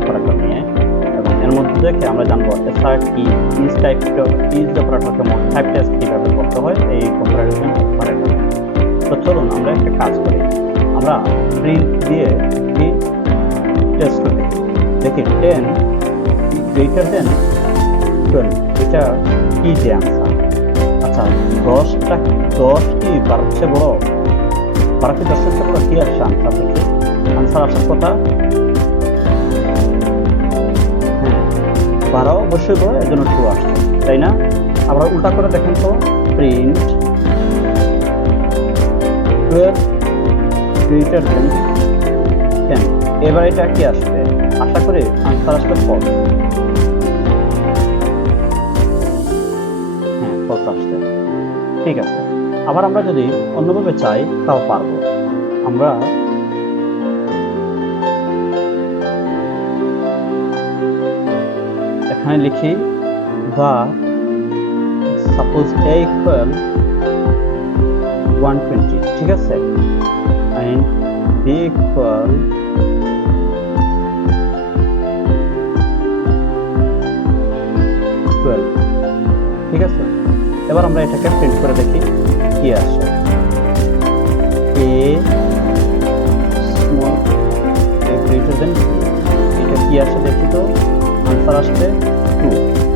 Operator নিয়ে, এবং এর মধ্যে থেকে আমরা জানবো অ্যাসার্ট কি, ইজ অপারেটরকে টাইপ টেস্ট কিভাবে করতে হয় এই কম্পারিজন অপারেটর। তো চলুন আমরা একটা কাজ করি, আমরা প্রিন্ট দিয়ে কি টেস্ট করি, দেখি 10 গ্রেটার দেন 12, এটা কি যে আনসার। আচ্ছা 10 কি 12 চেয়ে বড়, 12 কি 10 চেয়ে বড়, কি আসছে আনসার থেকে? আনসার আসার কথা হ্যাঁ 12 অবশ্যই বড়, এর জন্য 2 আসছে, তাই না? আবার উল্টা করে দেখেন তো, প্রিন্ট 12 গ্রেটার দেন 10, এবার এটা কি আসবে? আশা করি আনসার আসবে ফলস। হ্যাঁ ফলস আসছে, ঠিক আছে। আবার আমরা যদি অন্যভাবে চাই তাও পারবো। আমরা এখানে লিখি বা সাপোজ a ইকুয়াল 120, ঠিক আছে, and b ইকুয়াল 12, ঠিক আছে। এবার আমরা এটাকে প্রিন্ট করে দেখি কি আসে। a small a greater than, এটা কি আসে দেখি তো, আনসার আসবে 2।